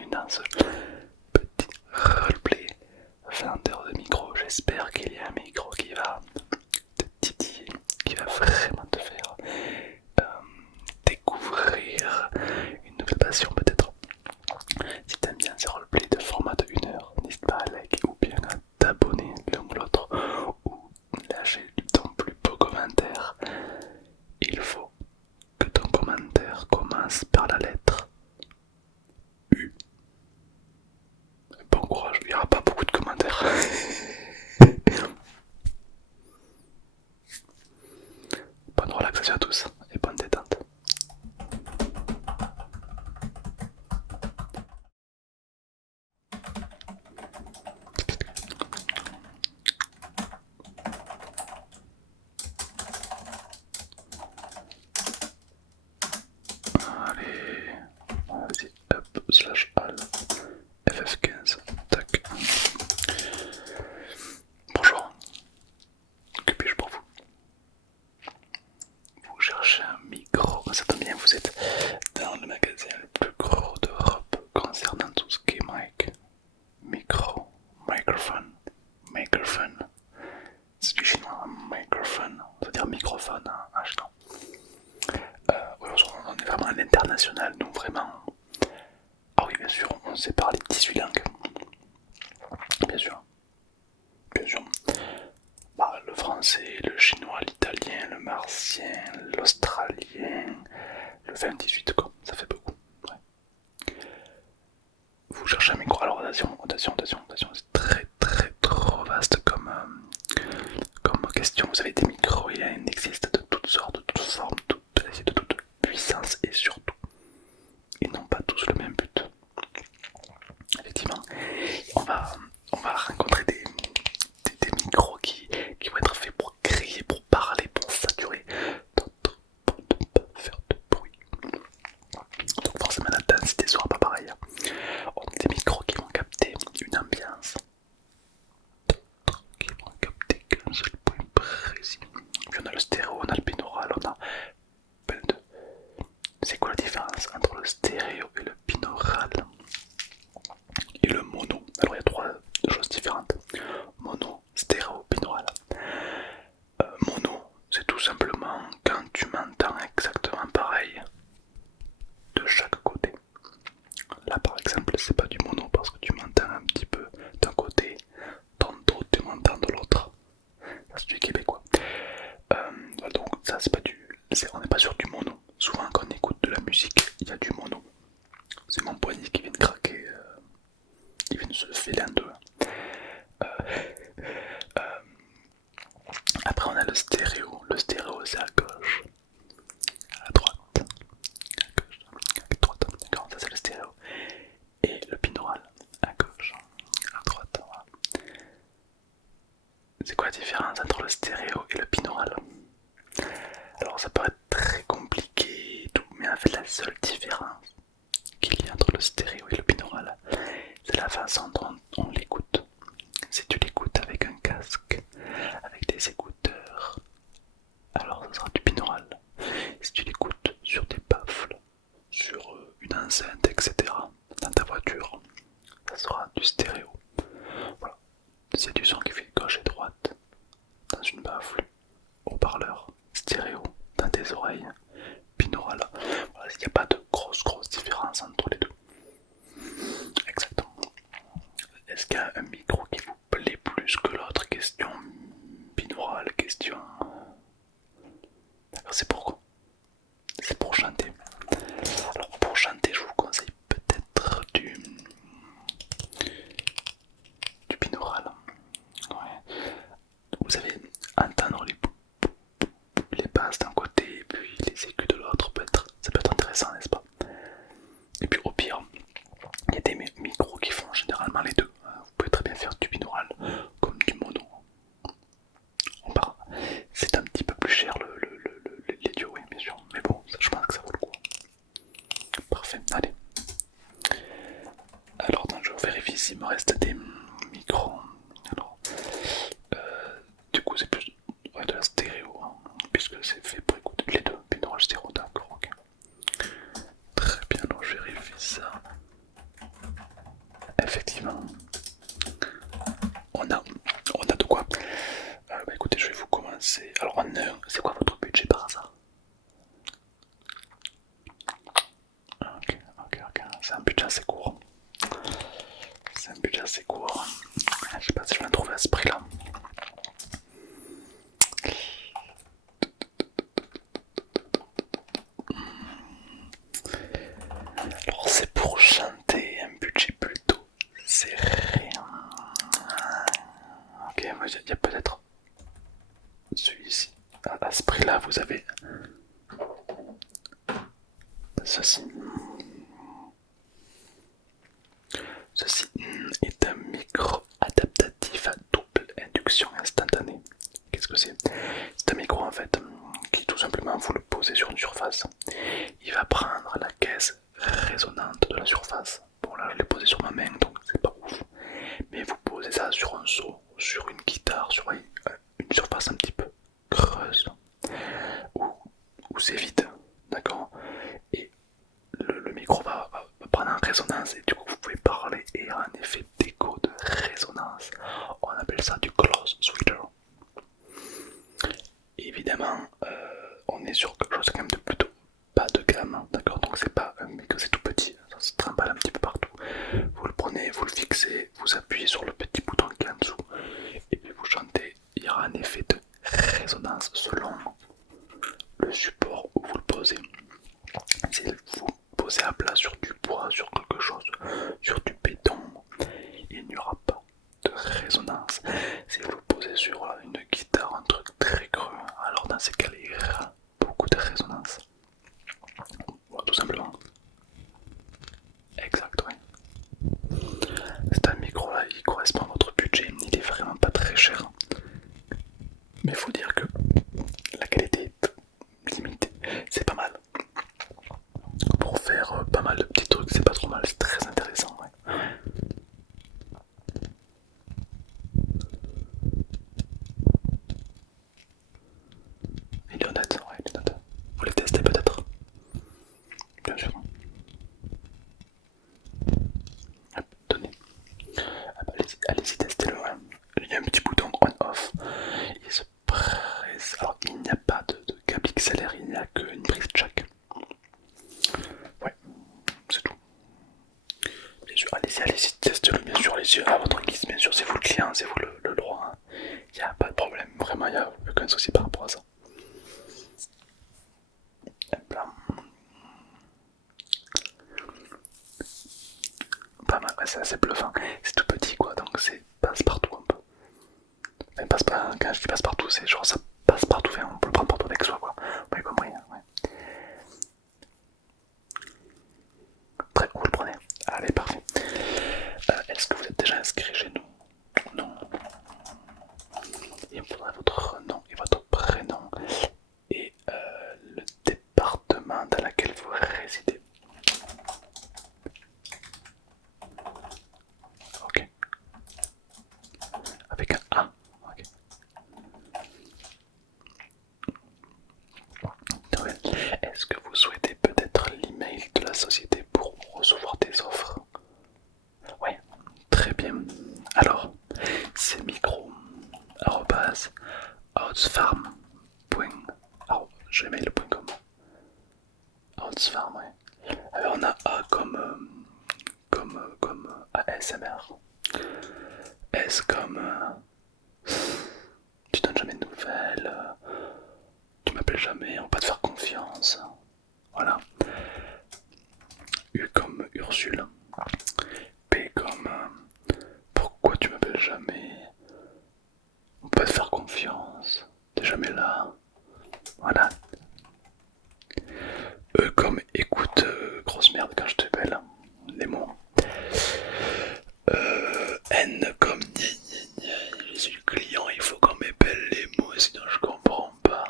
bienvenue dans ce petit roleplay vendeur de micro. J'espère qu'il y a un micro qui va te titiller, qui va vraiment te faire découvrir une nouvelle passion peut-être. Si t'aimes bien ces roleplays de format de 1 heure, n'hésite pas à liker ou bien à t'abonner l'un ou l'autre ou lâcher ton plus beau commentaire. Il faut que ton commentaire commence par la lettre U. Bon courage, il n'y aura pas beaucoup de commentaires. Bonne relaxation à tous et bonne détente. Allez, vas-y, hop, slash al, FF15, tac. Bonjour, que puis-je pour vous? Vous cherchez un micro, ça tombe bien, vous êtes dans le magasin le plus gros d'Europe concernant tout ce qui est mic, micro, microphone, c'est du chinois, microphone, ça veut dire microphone en chinois. Ouais, on est vraiment à l'international, nous vraiment. Ah oui, bien sûr, on sait parler 18 langues. Bien sûr, bien sûr. Bah, le français, le chinois, l'italien, le martien, l'australien, le 20-18 quoi, ça fait beaucoup. Ouais. Vous cherchez un micro, alors attention, c'est très trop vaste comme question. Vous avez des micros, il existe de toutes sortes, de toutes formes, de toute puissance et surtout, ils n'ont pas tous le même but. Effectivement, on va, on va rencontrer des micros qui vont être faits pour crier, pour parler, pour saturer, d'autres pour ne pas faire de bruit. Donc forcément la densité sera pas pareille. On a des micros qui vont capter une ambiance, d'autres qui vont capter qu'un seul point précis. Puis on a le stéréo, on a le binaural, on a plein de... C'est quoi la différence entre le stéréo et le binaural et le mono? Alors il y a trois choses différentes. Mono, stéréo, binaural. Mono, c'est tout simplement quand tu m'entends exactement pareil de chaque côté. Là par exemple c'est pas du mono parce que tu m'entends un petit peu d'un côté, tantôt tu m'entends de l'autre. Ça c'est du québécois. Voilà, donc ça c'est pas du... on n'est pas sur du mono. Souvent quand on écoute de la musique, il y a du mono. C'est mon poignet qui vient de craquer. Il vient de se filer en deux. Après on a le stéréo. Le stéréo c'est à gauche, à droite, à gauche, à droite. D'accord, ça c'est le stéréo. Et le binaural, à gauche, à droite. Voilà. C'est quoi la différence entre le stéréo et le binaural? Alors ça paraît très compliqué et tout, mais en fait la seule différence qu'il y a entre le stéréo et le binaural, c'est la façon dont on l'écoute. Si tu l'écoutes avec un casque, avec des écouteurs, alors ça sera du binaural. Si tu l'écoutes sur des baffles, sur une enceinte, etc., dans ta voiture, ça sera du stéréo. Voilà. C'est du son qui fait gauche et droite, dans une baffle, haut-parleur, stéréo, dans tes oreilles, binaural. Voilà, il n'y a pas de grosse différence entre les deux. Exactement. Est-ce qu'il y a un micro qui vous plaît plus que l'autre? Question binaurale, question... D'accord, c'est pourquoi? C'est pour chanter. Alors pour chanter, je vous conseille peut-être du binaural. Ouais. Vous savez, entendre les basses d'un côté et puis les aigus de l'autre, ça peut être intéressant, n'est-ce pas? Et puis au pire, il y a des micros qui font généralement les deux. Vous pouvez très bien faire du binaural comme du mono. C'est un petit peu plus cher les duos, oui, bien sûr. Mais bon, je pense que ça vaut le coup. Parfait, allez. Alors, donc, je vérifie s'il me reste des micros. Alors, du coup, c'est plus ouais, de la stéréo, hein, puisque c'est fait pour écouter les deux. Binaural, stéréo, d'accord, ok. Très bien, alors je vérifie ça. c'est un budget assez court. Je sais pas si je vais en trouver à ce prix-là. Alors c'est pour chanter, un budget plutôt serré. Ok, il y a peut-être celui-ci. À ce prix-là, vous avez ceci. Ceci est un micro adaptatif à double induction instantanée. Qu'est-ce que c'est? C'est un micro en fait qui tout simplement vous le posez sur une surface. Il va prendre la caisse résonante de la surface. Bon là je l'ai posé sur ma main donc c'est pas ouf. Mais vous posez ça sur un seau, sur une guitare, sur une surface un petit peu creuse où c'est vide, d'accord? Et le micro va prendre en résonance et du coup vous pouvez parler et il y a un effet d'écho de résonance. On appelle ça du close sweeter. Évidemment, on est sur quelque chose quand même de plutôt bas de gamme, d'accord? Donc c'est pas un micro, c'est tout petit, ça se trimballe un petit peu partout. Vous le prenez, vous le fixez, vous appuyez sur le petit bouton qui est en dessous et puis vous chantez. Il y aura un effet de résonance selon le support où vous le posez. Si vous posez à plat sur du bois, sur quelque chose, sur du béton, il n'y aura pas de résonance. Si vous le posez sur une guitare, un truc très creux, alors dans ces cas-là, il y aura beaucoup de résonance. Voilà, tout simplement. Exact, oui. C'est un micro là, il correspond à votre budget, il est vraiment pas très cher. Mais il faut dire que la qualité est limitée, c'est pas mal. Pour faire pas mal de petits trucs, c'est pas trop mal, c'est très intéressant. Ouais. Il est honnête, ouais, il est honnête. Vous voulez tester peut-être? Bien sûr. Hop, tenez. Ah bah, allez-y, testez-le. Ouais. Il y a un petit bouton on-off. Il se presse. Alors, il n'y a pas de câble XLR, il n'y a qu'une prise jack. Ouais, c'est tout. Bien sûr, allez-y, testez-le, bien sûr, allez-y, à votre guise, bien sûr, c'est vous le client, c'est vous le droit. Il n'y a pas de problème, vraiment, il n'y a aucun souci par rapport à ça. Hop là. Pas mal, c'est assez bluffant. C'est tout petit quoi, donc c'est passe-partout un peu. Enfin, passe pas, quand je dis passe-partout, c'est genre ça passe partout, enfin, on peut le prendre partout avec soi quoi. Vous avez compris, hein, ouais. Très, vous le prenez. Allez, parfait. Est-ce que vous êtes déjà inscrit chez nous? Non. Il me faudrait votre nom et votre prénom et le département dans lequel vous résidez. Ok. Avec un A. Ok. Est-ce que vous souhaitez peut-être l'email de la société pour recevoir des offres? Oui, très bien. Alors, c'est micro@outsfarm.gmail.com. Outsfarm, ouais. Alors on a A comme ASMR. S comme tu donnes jamais de nouvelles, tu m'appelles jamais, on va pas te faire confiance. Voilà. U comme Ursule. P comme pourquoi tu m'appelles jamais, on peut pas te faire confiance, t'es jamais là. Voilà. E comme écoute, grosse merde quand je t'appelle, les mots. N comme je suis le client, il faut qu'on m'épelle les mots, sinon je comprends pas.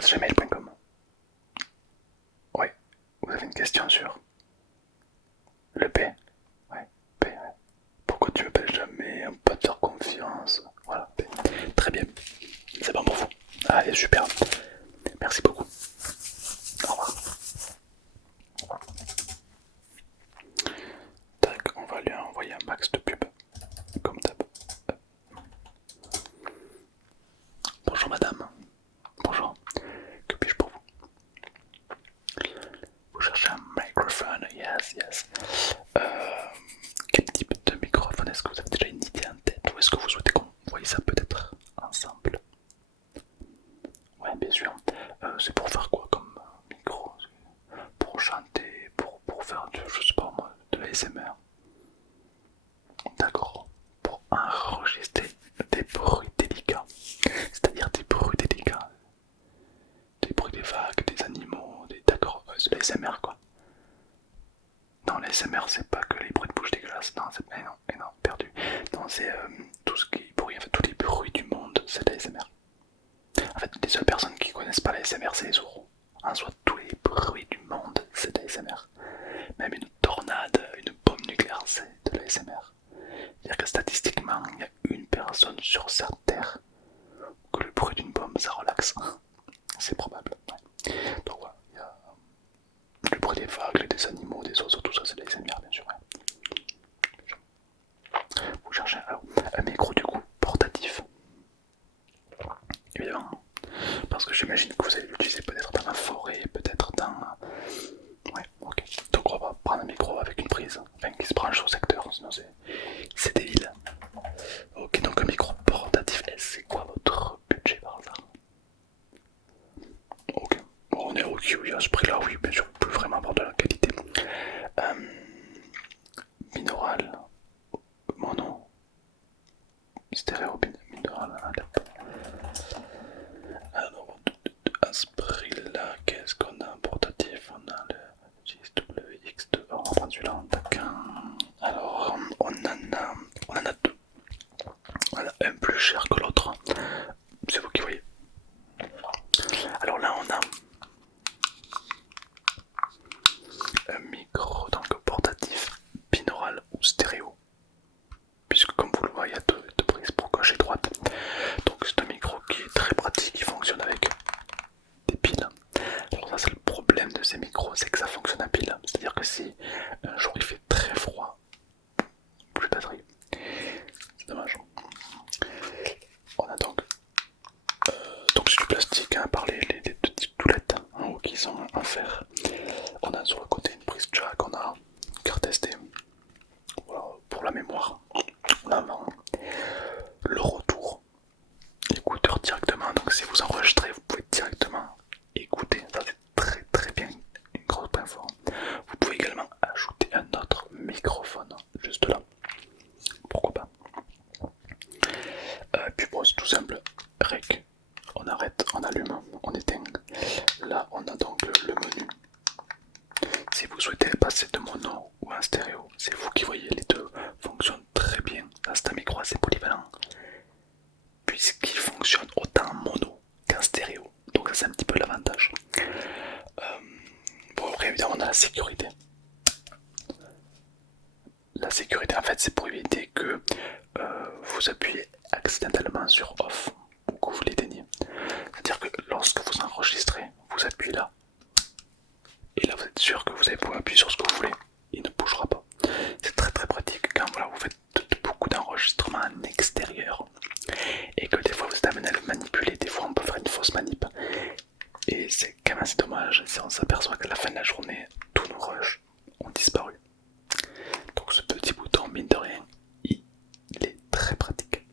@gmail.com. Ouais, vous avez une question sur le P? Ouais, P, ouais. Pourquoi tu m'appelles jamais, on peut pas te faire confiance. Voilà, P. Très bien, c'est bon pour vous. Allez, super. Merci beaucoup. Au revoir. Tac, on va lui envoyer un max de pub, comme d'hab. Bonjour madame. Bonjour. Que puis-je pour vous? Vous cherchez un microphone? Yes, yes. faire je sais pas moi, de l'ASMR. D'accord. Pour enregistrer des bruits délicats. C'est-à-dire des bruits délicats. Des bruits des vagues, des animaux, des... D'accord, c'est l'ASMR quoi. Non, l'ASMR c'est pas que les bruits de bouche dégueulasses. Non, c'est... non, perdu. Non, c'est tout ce qui est bruit, en fait, tous les bruits du monde, c'est l'ASMR. En fait, les seules personnes qui connaissent pas l'ASMR, c'est les oraux. En soit, tous les bruits du monde, c'est de l'ASMR. Même une tornade, une bombe nucléaire, c'est de l'ASMR. C'est-à-dire que statistiquement, il y a une personne sur cette terre que le bruit d'une bombe, ça relaxe. C'est probable. Ouais. Donc voilà, il y a le bruit des vagues, des animaux, des oiseaux, tout ça, c'est de l'ASMR, bien sûr. Ouais. Vous cherchez alors, un micro du coup portatif. Évidemment. Parce que j'imagine que vous allez l'utiliser peut-être dans la forêt, peut-être dans... Ouais, ok. Donc on va prendre un micro avec une prise, enfin qui se branche au secteur, sinon c'est débile. Ok, donc un micro portatif, c'est quoi votre budget par hasard? Ok, bon, on est ok, oui, à ce prix-là, oui, bien sûr, on peut vraiment avoir de la qualité. Euh, Binaural, mono, stéréo, binaural, alors, à ce prix-là, qu'est-ce qu'on a en portatif? On a le JSWX2, on va prendre celui-là, tac. Alors, on en a deux. Voilà, un plus cher que l'autre. C'est vous qui voyez. Alors là, on a un micro donc portatif, binaural ou stéréo. Puisque comme vous le voyez, il y a deux prises pour gauche et droite. Donc c'est un micro qui est très pratique, qui fonctionne avec des piles. Alors ça c'est le problème de ces micros, c'est que ça fonctionne à pile. C'est-à-dire que si un jour il fait très froid, plus de batterie. C'est dommage. On a donc c'est du plastique, hein, par les petites toulettes en haut qui sont en fer. On a sur le côté une prise jack, on a une carte SD. Voilà, pour la mémoire. L'avant, le retour, l'écouteur directement. Donc si vous enregistrez, vous pouvez directement écouter. Ça c'est très très bien, une grosse point fort. Vous pouvez également ajouter un autre microphone juste là. Pourquoi pas. Puis bon, c'est tout simple. Rec, on arrête, on allume, on éteint. Là, on a donc le menu. Si vous souhaitez passer de mono ou en stéréo, c'est vous qui voyez, les deux fonctionnent très bien. Là, c'est un micro assez polyvalent, puisqu'il fonctionne autant en mono qu'en stéréo. Donc ça c'est un petit peu l'avantage. Bon après évidemment on a la sécurité. La sécurité en fait c'est pour éviter que vous appuyez accidentellement sur off ou que vous l'éteignez. C'est-à-dire que lorsque vous enregistrez, vous appuyez là. Et là vous êtes sûr que vous allez pouvoir appuyer sur ce que vous voulez. Il ne bougera pas. C'est très très pratique quand voilà, vous faites beaucoup d'enregistrements en extérieur. Et que des fois vous êtes amené à le manipuler, des fois on peut faire une fausse manip. Et c'est quand même assez dommage si on s'aperçoit qu'à la fin de la journée, tous nos rushs ont disparu. Donc ce petit bouton, mine de rien, il est très pratique.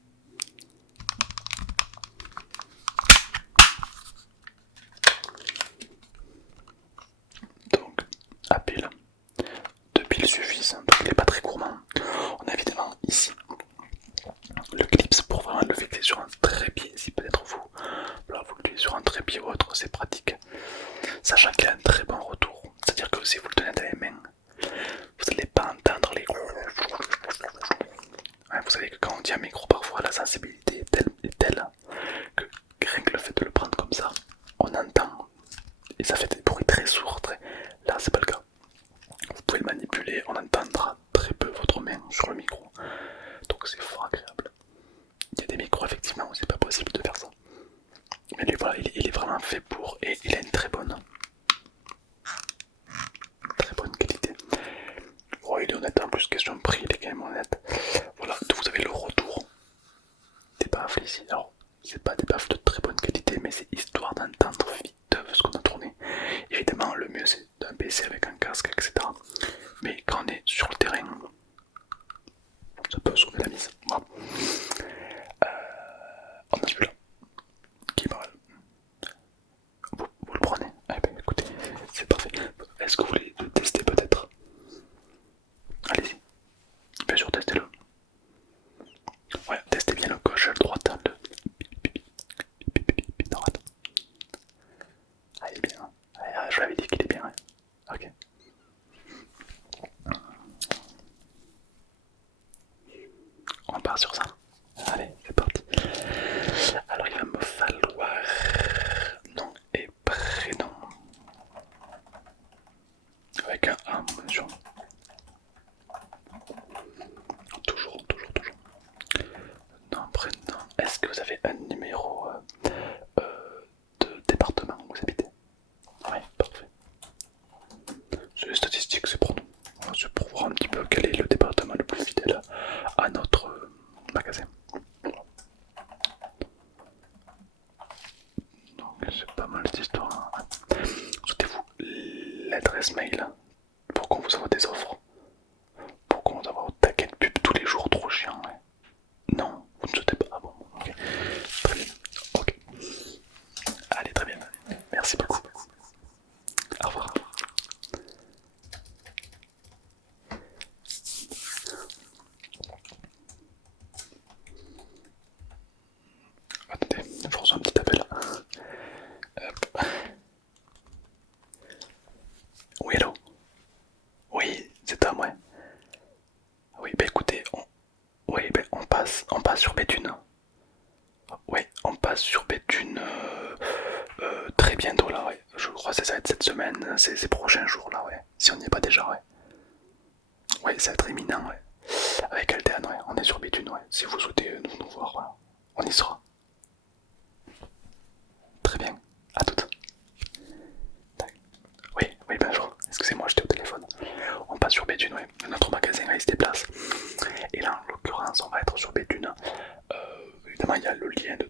Donc à pile, deux piles suffisent, donc il n'est pas très gourmand. On a évidemment ici le clips pour vraiment le fixer sur un trépied, si peut-être vous l'utilisez sur un trépied ou autre, c'est pratique. Sachant qu'il a un très bon retour, c'est-à-dire que si vous le tenez dans les mains, vous n'allez pas entendre les... Ouais, vous savez que quand on dit un micro, parfois la sensibilité est telle que rien que le fait de le prendre comme ça, on entend et ça fait des bruits très sourds. Là, c'est pas le cas. Vous pouvez le manipuler, on entendra très peu votre main sur le micro, donc c'est fort agréable. Il y a des micros effectivement où c'est pas possible de faire ça, mais lui voilà, il est vraiment fait pour et il a une très bonne qualité. Oh, il est honnête en plus, question de prix, il est quand même honnête. Voilà, donc vous avez le retour des baffles ici. Alors, c'est pas des baffles de très bonne qualité, mais c'est histoire d'entendre vite ce qu'on a tourné. Évidemment, le mieux c'est d'un PC avec un casque, etc. Mais quand on est sur le terrain, ça peut sauver la mise. Voilà. On a celui-là, qui est pas mal. Vous le prenez? Eh ben écoutez, c'est parfait. Est-ce que vous voulez le tester peut-être? part sur ça. Allez, c'est parti. Alors il va me falloir nom et prénom. Avec un A, bien sûr. Toujours. Non, prénom. Est-ce que vous avez un numéro de département où vous habitez? Oui, parfait. C'est les statistiques, c'est pour nous. C'est pour voir un petit peu quel est le département le plus fidèle à notre magasin. Donc c'est pas mal cette histoire. Souhaitez-vous l'adresse mail pour qu'on vous envoie des offres? Pour qu'on vous envoie au taquet de pub tous les jours, trop chiant. Ouais. Non, vous ne souhaitez pas. Ah bon, ok. Très bien. Ok. Allez, très bien. Merci beaucoup. Au revoir. Attendez, je reçois un petit appel. Hop. Oui, hello. Oui, c'est Tom, ouais. Oui, bah écoutez, oui, bah, on passe sur Béthune. Oui, on passe sur Béthune très bientôt là, ouais. Je crois que ça va être cette semaine, ces prochains jours là, ouais. Si on n'y est pas déjà, ouais. Ouais, ça va être imminent, ouais. Avec Aldean, ouais, on est sur Béthune, ouais. Si vous souhaitez nous voir, voilà. On y sera. Très bien. À toutes. Oui, bonjour. Excusez-moi, j'étais au téléphone. On passe sur Béthune, ouais. Notre magasin là, il se déplace. Et là, en l'occurrence, on va être sur Béthune. Évidemment, il y a le lien de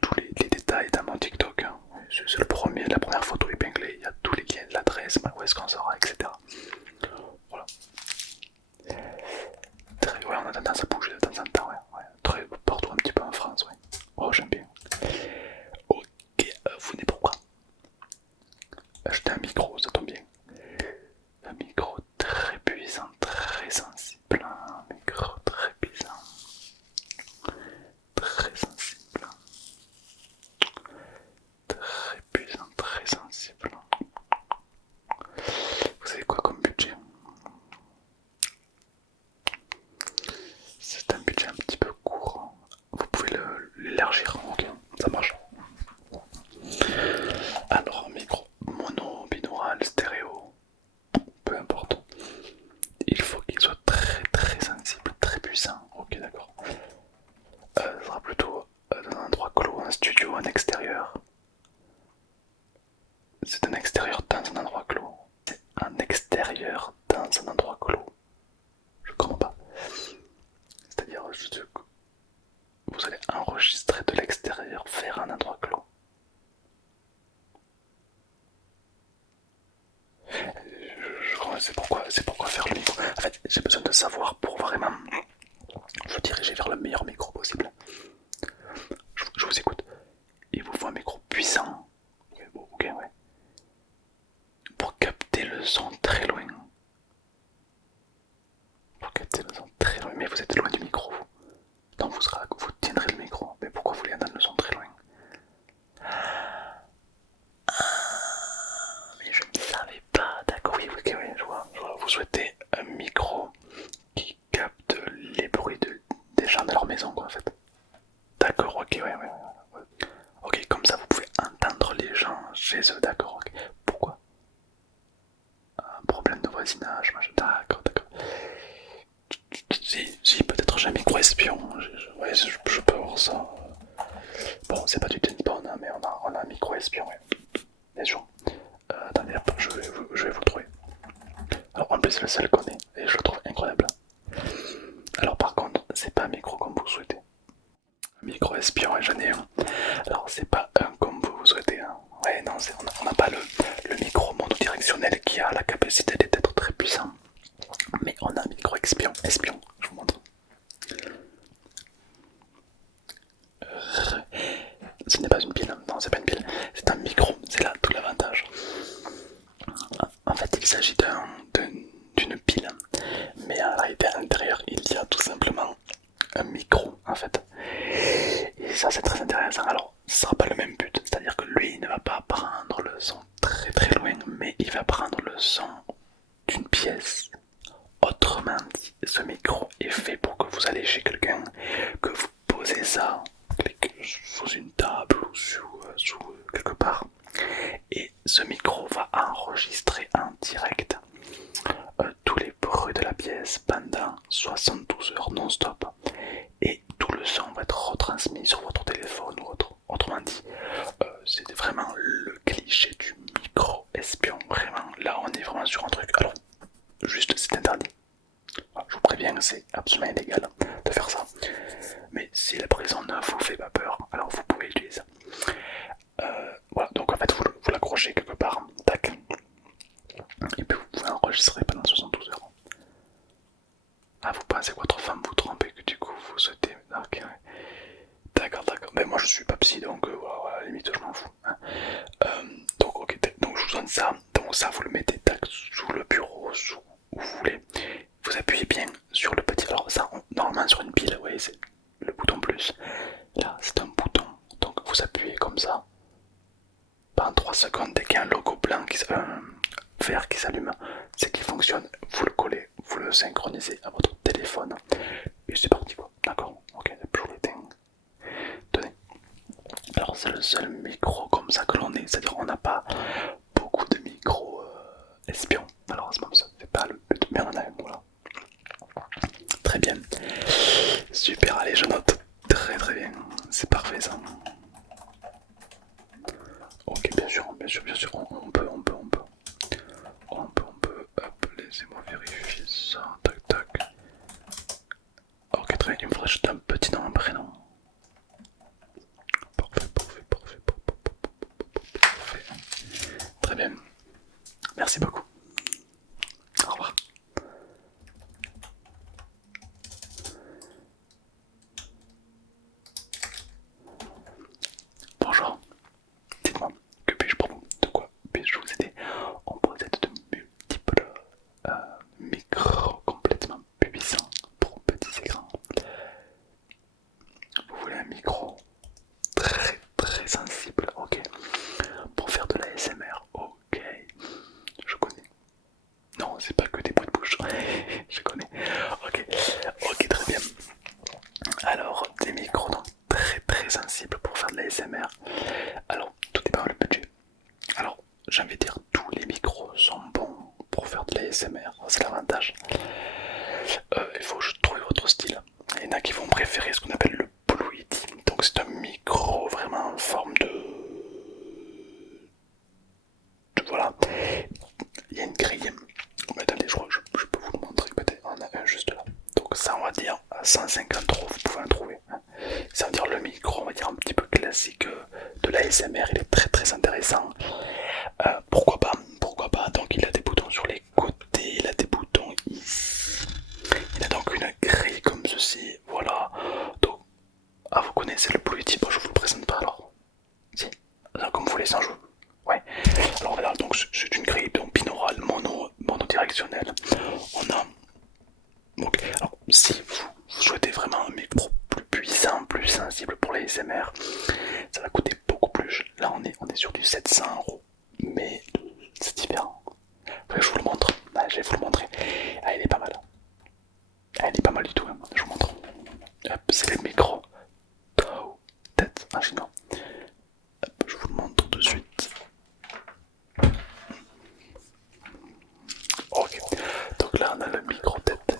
tous les détails dans mon TikTok. Hein. C'est la première photo épinglée. Il y a tous les liens de l'adresse, où est-ce qu'on sera, etc. Voilà. Ouais, on a tendance à bouger de temps en temps, ouais. Très partout un petit peu en France, ouais. Oh, j'aime bien. Ok, vous venez pourquoi? Acheter un micro, ça tombe bien. Un micro très puissant, très sensible. Un micro très puissant, très sensible. Très puissant, très sensible. Vous avez quoi comme budget? C'est un budget un petit peu court. Vous pouvez l'élargir, ok, ça marche. Alors, un micro mono, binaural, stéréo, peu importe. Il faut qu'il soit très sensible, très puissant. Ok, d'accord. Ça sera plutôt dans un endroit clos, un studio, un extérieur. C'est un extérieur dans un endroit clos. C'est un extérieur dans un endroit clos. Je comprends pas. C'est-à-dire, vous allez enregistrer de l'extérieur, faire un endroit clos. C'est pourquoi faire le micro. En fait, j'ai besoin de savoir pour vraiment vous diriger vers le meilleur micro possible. Je vous écoute. Il vous faut un micro puissant. Ouais, bon, ok, ouais. Pour capter le son très loin. Pour capter le son très loin. Mais vous êtes loin du micro. Donc vous tiendrez le micro. Mais pourquoi vous voulez entendre le son très loin? Mais je ne savais pas. D'accord, oui, ok, oui, je vois. Vous souhaitez un micro qui capte les bruits des gens de leur maison, quoi, en fait. D'accord, ok, ouais. Ok, comme ça vous pouvez entendre les gens chez eux, d'accord, ok. Pourquoi? Un problème de voisinage, machin. D'accord. Si, peut-être j'ai un micro espion. Ouais, je peux avoir ça. Bon, c'est pas du James Bond, hein, mais on a un micro espion, ouais. Bien sûr. Attendez, hop, je vais vous le trouver. Alors, en plus, c'est le seul qu'on est, et je le trouve incroyable. Alors, par contre, c'est pas un micro comme vous souhaitez. Un micro espion, et j'en ai un. Alors, c'est pas un comme vous souhaitez. Hein. Ouais, non, on n'a pas le micro monodirectionnel qui a la capacité d'être très puissant. Mais on a un micro espion, je vous montre. Ce n'est pas une pile, non, c'est pas une pile, c'est un micro, c'est là tout l'avantage. En fait, il s'agit d'une pile, mais à l'intérieur, il y a tout simplement un micro en fait. Et ça, c'est très intéressant. Alors, ce sera pas le même but, c'est-à-dire que lui il ne va pas prendre le son très loin, mais il va prendre le son d'une pièce. Autrement dit, ce micro est fait pour que vous allez chez quelqu'un, ça sous une table ou sous quelque part. Et ce micro va enregistrer en direct tous les bruits de la pièce pendant 72 heures non-stop. Et tout le son va être retransmis sur votre téléphone ou autre. Autrement dit, c'est vraiment le cliché du micro espion. Vraiment, là on est vraiment sur un truc. Alors, juste c'est interdit. Je vous préviens, c'est absolument illégal de faire ça. Mais si la prison ne vous fait pas peur, alors vous pouvez utiliser ça. Voilà, donc en fait vous l'accrochez quelque part, tac. Et puis vous pouvez enregistrer pendant 72 heures. Ah, vous pensez que votre femme vous trompe et que du coup vous souhaitez. Ok, ouais. D'accord, d'accord. Ben moi je suis pas psy donc voilà, à la limite je m'en fous. Hein. Donc ok, donc je vous donne ça. Donc ça vous le mettez tac sous le bureau, sous où vous voulez. Vous appuyez bien sur le petit. Alors ça, normalement sur une pile, vous voyez, c'est le bouton plus. Là c'est un bouton. Donc vous appuyez comme ça. Pendant 3 secondes, dès qu'il y a un logo blanc vert qui s'allume, c'est qu'il fonctionne. Vous le collez, vous le synchronisez à votre téléphone. Et c'est parti quoi. D'accord. Ok, je l'éteins. Tenez. Alors c'est le seul micro comme ça que l'on ait. C'est-à-dire on n'a pas beaucoup de micros espions. Malheureusement, ça c'est pas le but. Mais on en a un, voilà. Très bien. Super, allez, je note. Très très bien. C'est parfait ça. Ok, bien sûr, on peut. Hop, laissez-moi vérifier ça. Tac, tac. Ok, très bien, il me faudrait juste un petit nom, un prénom. Parfait. Très bien. Merci beaucoup. Au revoir. Bonjour. Dites-moi, que puis-je pour vous? De quoi puis-je vous aider? On possède de multiples micros complètement puissants pour petits écrans. Vous voulez un micro très sensible, ok. Pour faire de la SMR, ok. Je connais. Non, c'est pas que des bruits de bouche. Je connais. Ok, très bien. Alors, des micros donc très sensibles pour faire de la SMR. Alors, tout dépend du budget. Alors, j'ai envie de dire, tous les micros sont bons pour faire de la SMR. C'est l'avantage. Il faut juste trouver votre style. Il y en a qui vont préférer ce qu'on appelle le Blue Yeti. Donc, c'est un micro vraiment en forme voilà. Il y a une grille. Mais attendez, je peux vous le montrer. Peut-être on a un juste là. Donc ça, on va dire à 150 €, vous pouvez en trouver. Hein. Ça veut dire le micro, on va dire un petit peu classique de la SMR. Il est très intéressant. Pourquoi pas? Donc il a des boutons sur les côtés, il a des boutons ici. Il a donc une grille comme ceci. Voilà. Donc, vous connaissez le Blue Yeti. Bon, je vous le présente pas alors. Si. Alors, comme vous voulez, sans jeu. Ouais. Alors voilà, donc c'est une grille donc binaurale monodirectionnelle. On a. Donc, alors, si vous souhaitez vraiment un micro plus puissant, plus sensible pour les SMR, ça va coûter beaucoup plus. Là, on est sur du 700 €. Mais c'est différent. Je vous le montre. Je vais vous le montrer. Ah, il est pas mal. Ah, il est pas mal du tout. Hein. Je vous montre. Hop, c'est le micro. Tête, un chinois. Hop, je vous le montre tout de suite. Ok, donc là on a le micro tête.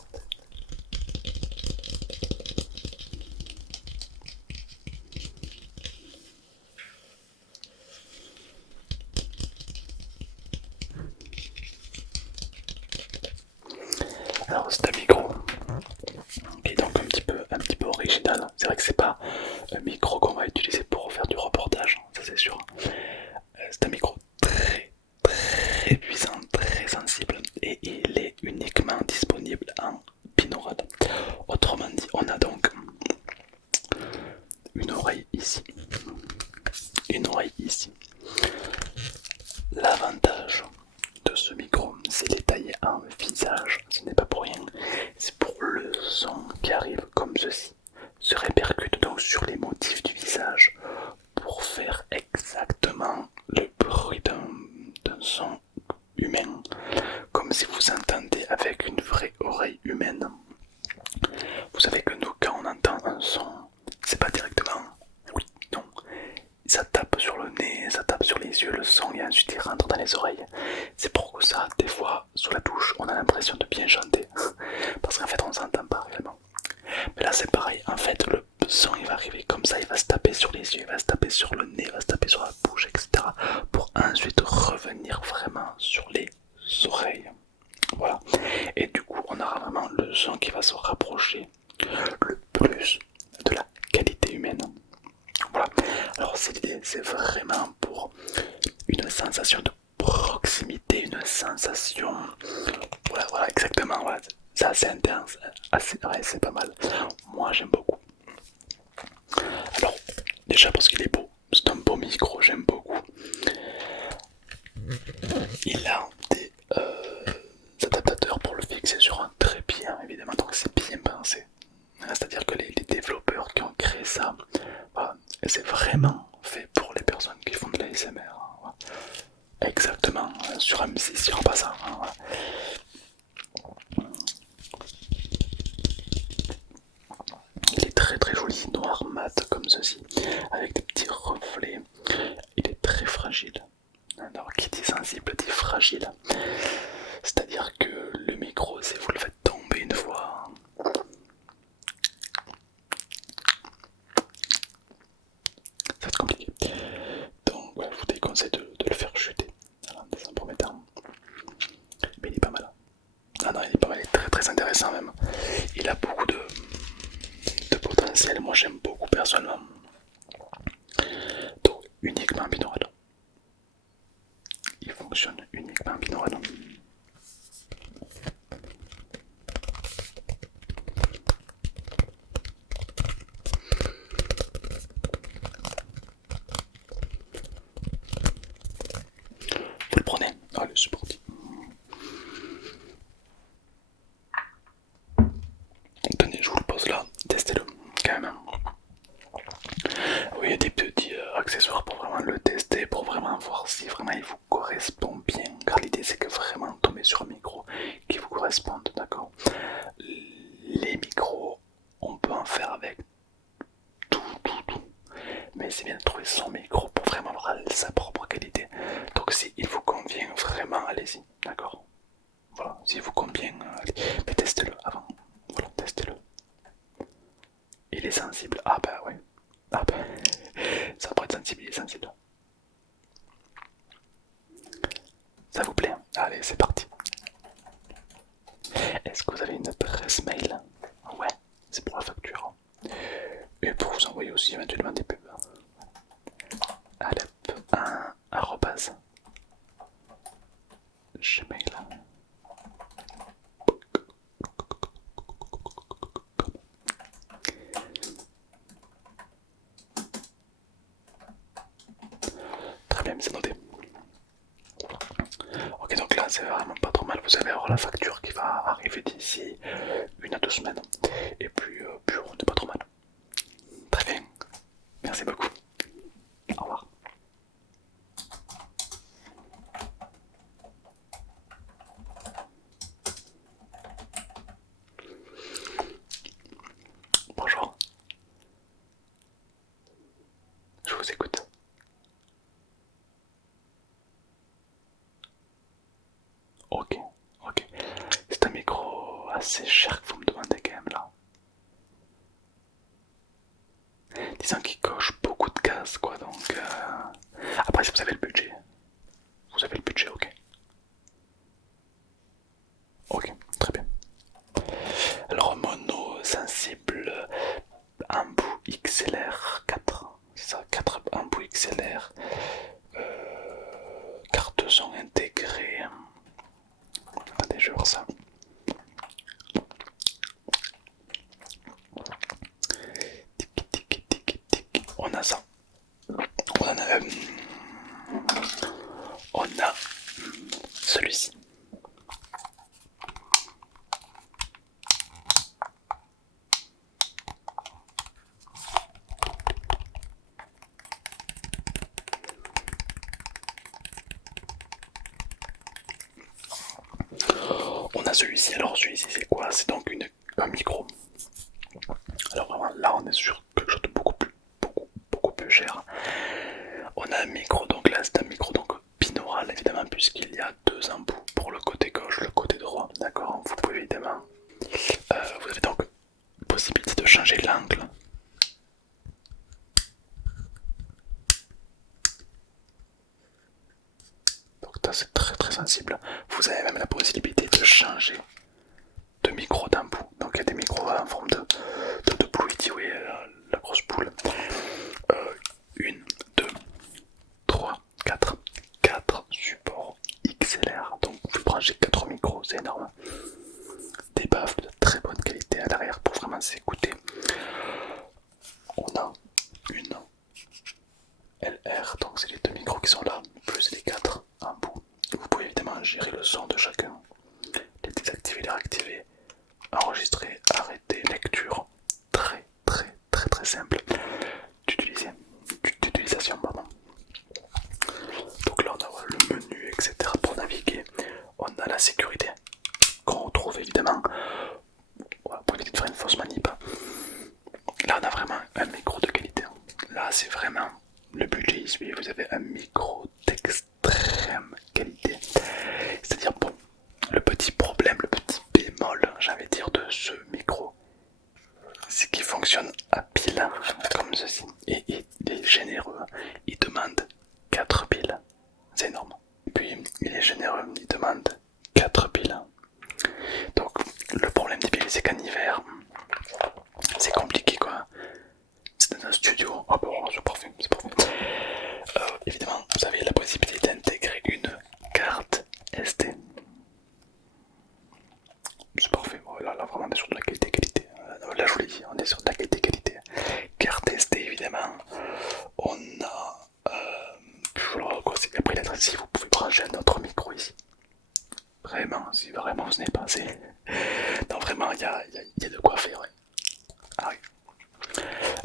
Alors c'est un micro qui est donc un petit peu original. C'est vrai que c'est pas un micro qu'on va utiliser pour faire du reportage, ça c'est sûr. C'est un micro très puissant, très sensible et il est uniquement disponible en binaural. Autrement dit, on a donc une oreille ici, une oreille ici. L'avantage de ce micro, c'est les taillé en visage, ce n'est pas pour rien, c'est pour le son qui arrive comme ceci, se répercute donc sur les motifs du visage pour faire exactement le bruit d'un son humain, comme si vous entendez avec une vraie oreille humaine. Vous savez que nous, quand on entend un son, c'est pas l'impression de bien chanter parce qu'en fait on s'entend pas réellement. Mais là c'est pareil, en fait le son il va arriver comme ça, il va se taper sur les yeux, il va se taper sur le nez, il va se taper sur la bouche, etc. pour ensuite revenir vraiment sur les oreilles. Voilà. Et du coup on aura vraiment le son qui va se rapprocher le plus de la qualité humaine. Voilà. Alors cette idée c'est vraiment pour une sensation de proximité, une sensation... Voilà, voilà, exactement, voilà. C'est assez intense, assez, ouais, c'est pas mal. Moi j'aime beaucoup. Alors, déjà parce qu'il est beau, c'est un beau micro, j'aime beaucoup. Il a des adaptateurs pour le fixer sur un trépied, hein, évidemment, donc c'est bien pensé. C'est-à-dire que les développeurs qui ont créé ça, voilà, c'est vraiment fait pour les personnes qui font de l'ASMR. Hein, voilà. Exactement, sur M6, il n'y aura pas ça. Hein, voilà. Il est très très joli, noir mat comme ceci, avec des petits reflets. Il est très fragile. Alors qui dit sensible dit fragile. C'est-à-dire que le micro, si vous le faites tomber une fois, ça va être compliqué. Donc ouais, je vous déconseille de le faire chuter dans un premier temps. Mais il est pas mal. Ah non, il est pas mal, il est très très intéressant même. Il a beaucoup de potentiel, moi j'aime beaucoup personnellement. Donc uniquement binaural. Il fonctionne uniquement binaural. Vous le prenez? Allez, c'est parti. Tenez, je vous le pose là, testez-le quand même. Oui, il y a des petits accessoires pour vraiment le tester, pour vraiment voir si vraiment il vous correspond bien. Car l'idée c'est que vraiment tomber sur un micro qui vous corresponde, d'accord? Les micros, on peut en faire avec tout, tout, tout. Mais c'est bien de trouver son micro pour vraiment avoir sa propre qualité. Donc si il vous convient vraiment, allez-y, d'accord? Voilà, s'il vous convient, allez. Mais testez-le avant. Voilà, testez-le. Il est sensible. Ah bah oui. Ah bah, ça pourrait être sensible, il est sensible. Ça vous plaît? Allez, c'est parti. Est-ce que vous avez une adresse mail? Ouais, c'est pour la facture. Et pour vous envoyer aussi éventuellement des pubs. Allez, un arrobase gmail. Très bien, c'est noté. Ok, donc là c'est vraiment pas trop mal. Vous allez avoir la facture qui va arriver d'ici 1 à 2 semaines. Et puis, on n'est pas trop mal. Très bien. Merci beaucoup. Au revoir. Bonjour. Je vous écoute. Ok, ok. C'est un micro assez cher que vous me demandez quand même là. Disons qu'il coche beaucoup de cases quoi, donc... Après si vous avez le budget. Vous avez le budget, ok. Ok, très bien. Alors mono sensible, embout XLR 4. C'est ça, 4 embouts XLR. Carte son intégrée. Attendez, je vais voir ça. Tic, tic, tic, tic. On a ça. On a celui-ci. On a celui-ci. Alors celui-ci c'est quoi? C'est donc un micro. Alors vraiment là on est sur quelque chose de beaucoup plus cher. On a un micro, donc là c'est un micro donc binaural évidemment puisqu'il y a deux embouts pour le côté gauche, le côté droit, d'accord. Vous pouvez évidemment, vous avez donc possibilité de changer l'angle. Donc ça c'est très très sensible. Vous avez même la possibilité de changer de micro d'embout. Donc il y a des micros en forme de Bluetooth, oui, la grosse boule. 1, 2, 3, 4. 4 supports XLR. Donc vous pouvez brancher 4 micros, c'est énorme. Des baffles de très bonne qualité à l'arrière pour vraiment s'écouter. On a une LR, donc c'est les deux micros qui sont là, plus les 4 en bout. Vous pouvez évidemment gérer le son de chacun, les désactiver, les réactiver, enregistrer, arrêter, lecture. Très très très très simple d'utilisation, pardon. Donc là on a le menu, etc. pour naviguer. On a la sécurité qu'on retrouve évidemment pour éviter de faire une fausse manip. Là on a vraiment un micro de qualité. Là c'est vraiment le budget ici. Vous avez un micro d'extrême qualité. C'est-à-dire bon, le petit problème, le petit bémol, j'avais dire de ce micro, c'est qu'il fonctionne à pile comme ceci. Et il est généreux. Il demande 4 piles. C'est énorme. Et puis il est généreux, il demande 4 piles. Donc le problème des piles c'est qu'en hiver c'est compliqué quoi. C'est dans un studio. Ah bon, c'est parfait, c'est parfait. Évidemment vous avez la possibilité d'intégrer une carte SD. C'est parfait, là vraiment on est sur de la qualité. Là je vous l'ai dit, on est sur de la qualité. Carte SD évidemment. On a après l'adresse, vous pouvez brancher un autre micro ici. Vraiment, si vraiment vous n'avez pas assez. Non vraiment il y a de quoi faire, ouais. Ah, oui.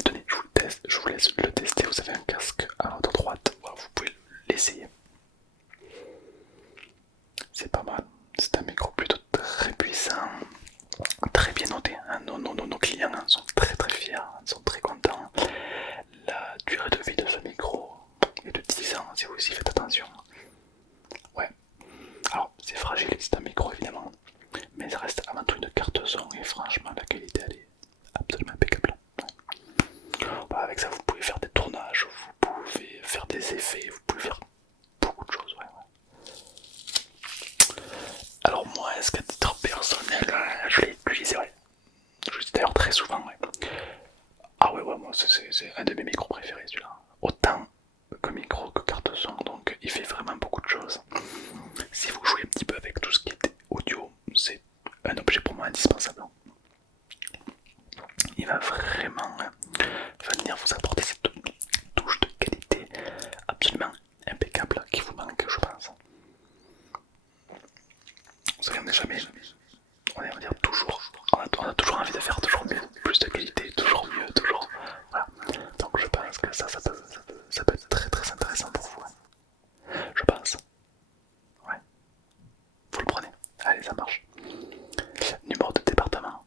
Tenez, je vous le teste, je vous laisse le tester. Vous avez un casque à votre droite, voilà, vous pouvez l'essayer. C'est pas mal, c'est un micro plutôt très puissant, très bien noté. Hein. Nos clients sont très fiers, sont très contents. La durée de vie de ce micro est de 10 ans si vous y faites attention. Ouais, alors c'est fragile, c'est un micro évidemment, mais ça reste avant tout une carte son et franchement la qualité elle est absolument impeccable. Ouais. Bah, avec ça vous pouvez faire des tournages, vous pouvez faire des effets, vous pouvez faire beaucoup de choses. Ouais. Alors moi, est-ce qu'à titre personnel, je l'ai utilisé, ouais. Je l'utilise d'ailleurs très souvent, ouais. Ah ouais, moi c'est un de mes micros préférés celui-là. Autant que micro que carte son, donc il fait vraiment beaucoup de choses. Si vous jouez un petit peu avec tout ce qui est audio, c'est un objet pour moi indispensable. Il va vraiment venir vous apporter cette touche de qualité absolument impeccable qui vous manque, je pense. Vous savez, on n'est jamais, on va dire toujours, on a toujours envie de faire toujours mieux, plus de qualité, toujours mieux, toujours. Voilà. Donc je pense que ça peut être très très intéressant pour vous. Je pense. Ouais. Vous le prenez. Allez, ça marche. Numéro de département.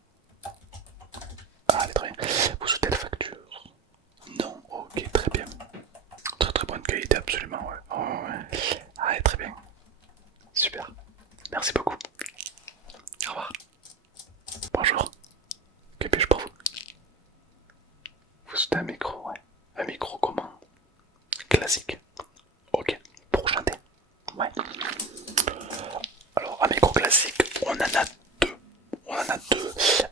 Ah, allez, très bien. Vous souhaitez la facture? Non, ok, très bien. Très bonne qualité, absolument, ouais. Oh, ouais. Allez, très bien. Super. Merci beaucoup. Au revoir. Bonjour. Que puis-je pour vous? Vous souhaitez un micro, ouais. Un micro comment? Classique. Ok. Pour chanter. Ouais. Alors, un micro classique, on en a deux.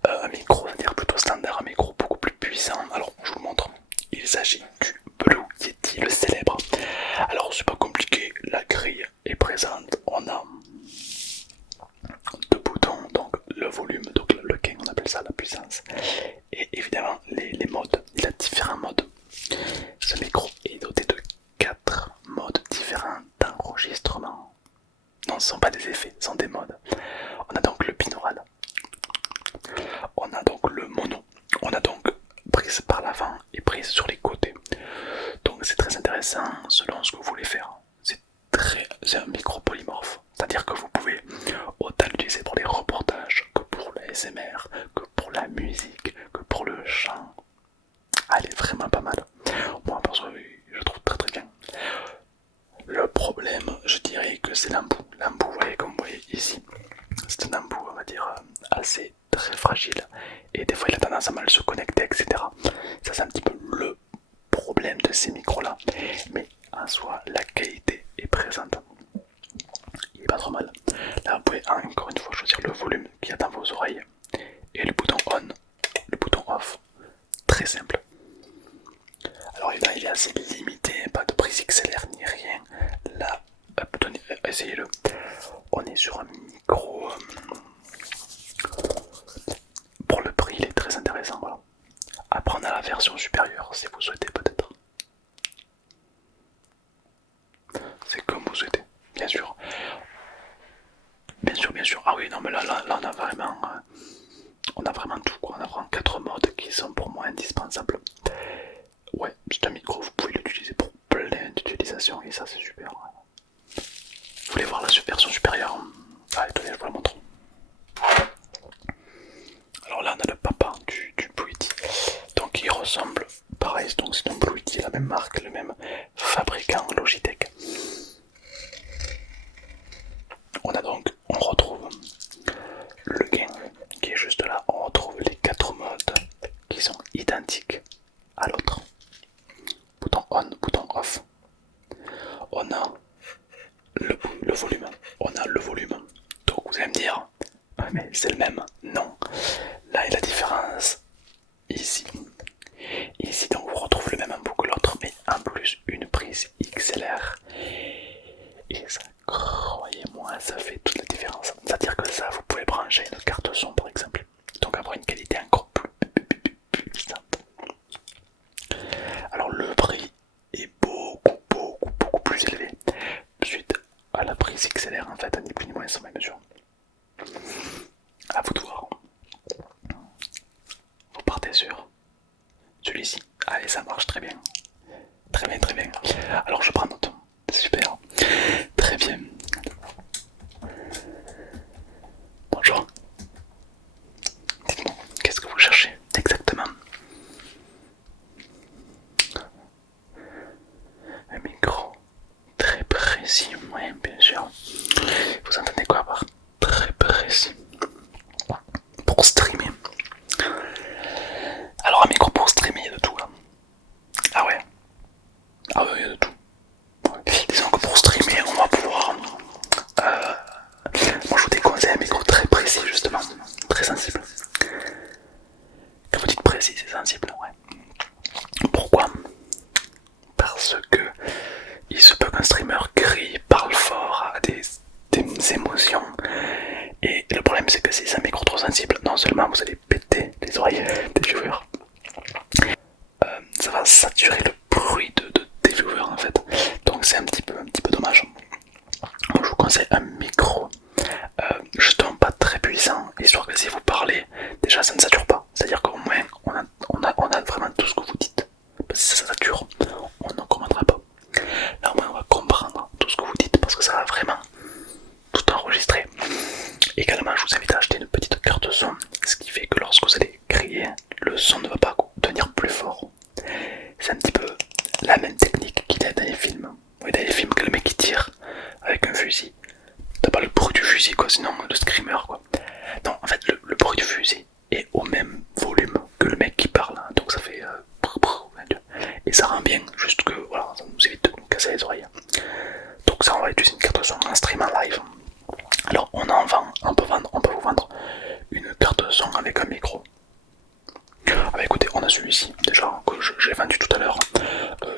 Un micro, on va dire plutôt standard, un micro beaucoup plus puissant. Alors, je vous montre. Il s'agit du Blue Yeti, le célèbre. Alors, c'est pas compliqué. La grille est présente. On a deux boutons, donc le volume, donc le gain, on appelle ça la puissance. Et évidemment, les modes. Il a différents modes. Ce micro est doté de 4 modes différents d'enregistrement. Non, ce ne sont pas des effets, ce sont des modes. On a donc le binaural, on a donc le mono, on a donc prise par l'avant et prise sur les côtés. Donc c'est très intéressant selon ce que vous voulez faire. C'est un micro polymorphe, c'est-à-dire que vous pouvez autant l'utiliser pour les reportages que pour la SMR, que pour la musique, que pour le chant. Elle est vraiment pas mal. Moi, parce que je trouve très bien. Le problème, je dirais que c'est l'embout. L'embout, vous voyez, comme vous voyez ici, c'est un embout, on va dire, assez très fragile. Et des fois, il a tendance à mal se connecter, etc. Ça, c'est un petit peu le problème de ces micros-là. Mais en soi, la qualité est présente. Il est pas trop mal. Là, vous pouvez encore une fois choisir le volume qu'il y a dans vos oreilles. Et le bouton on, le bouton off. Très simple. Alors là, il est assez limité, pas de prise XLR ni rien. Là, tenez, essayez-le. On est sur un micro. Pour le prix, il est très intéressant. Voilà. Après, on a la version supérieure, si vous souhaitez peut-être. C'est comme vous souhaitez, bien sûr. Bien sûr, bien sûr. Ah oui, non, mais là on a vraiment tout, quoi. On a vraiment 4 modes qui sont pour moi indispensables. Ouais, c'est un micro, vous pouvez l'utiliser pour plein d'utilisations et ça, c'est super. Vous voulez voir la version supérieure? Allez, tenez, je vous la montre. Alors là, on a le papa du Blue Yeti. Donc, il ressemble, pareil, donc c'est un Blue Yeti, la même marque, le même fabricant Logitech. On retrouve le gain qui est juste là. On retrouve les 4 modes qui sont identiques à l'autre. Bouton on, bouton off. On a le volume. On a le volume. Donc vous allez me dire, ah, mais c'est le même. Non. Là est la différence. Ici. Ici donc vous retrouvez le même embout que l'autre, mais en plus une prise XLR. Et ça, croyez-moi, ça fait toute la différence. C'est-à-dire que ça, vous pouvez brancher une carte son par exemple. Donc avoir une qualité encore plus puissante. Alors le prix est beaucoup plus élevé suite à la prise XLR en fait, ni plus ni moins sans même mesure. À vous de voir. Vous partez sur celui-ci. Allez, ça marche très bien. Très bien, très bien. Alors je prends note. Super. Très bien. Bonjour. Dites-moi, qu'est-ce que vous cherchez exactement? Un micro très précis, oui, bien sûr. Vous entendez quoi par très précis? Pour streamer. Alors un micro pour streamer, il y a de tout là. Ah ouais. Ah ouais, il y a de tout. Ouais. Disons que pour streamer, on va pouvoir... moi je vous déconseille un micro très précis justement, très sensible. Quand vous dites précis, c'est sensible, ouais. Pourquoi? Parce que il se peut qu'un streamer crie, parle fort, a des émotions. Et le problème c'est que si c'est un micro trop sensible, non seulement vous allez péter les oreilles des viewers, ça va saturer le bruit des viewers en fait. Donc c'est un petit peu dommage. Moi je vous conseille un micro justement pas très puissant, histoire que si vous parlez, déjà ça ne sature pas. C'est-à-dire qu'au moins on a vraiment tout ce que vous dites. Parce que si ça sature, on ne comprendra pas. Là au moins on va comprendre tout ce que vous dites parce que ça va vraiment tout enregistrer. Également je vous invite à acheter une petite carte son, ce qui fait que lorsque vous allez crier, le son ne va pas devenir plus fort. C'est un petit peu la même technique qu'il y a dans les films. Oui, dans les films que le mec qui tire avec un fusil. T'as pas le bruit du fusil quoi, sinon le screamer quoi. Non, en fait le bruit du fusil est au même volume que le mec qui parle. Donc ça fait... et ça rend bien, juste que voilà, ça nous évite de nous casser les oreilles. Donc ça on va utiliser une carte son en stream en live. Alors on en vend, on peut vous vendre une carte son avec un micro. Ah bah écoutez, on a celui-ci déjà que j'ai vendu tout à l'heure.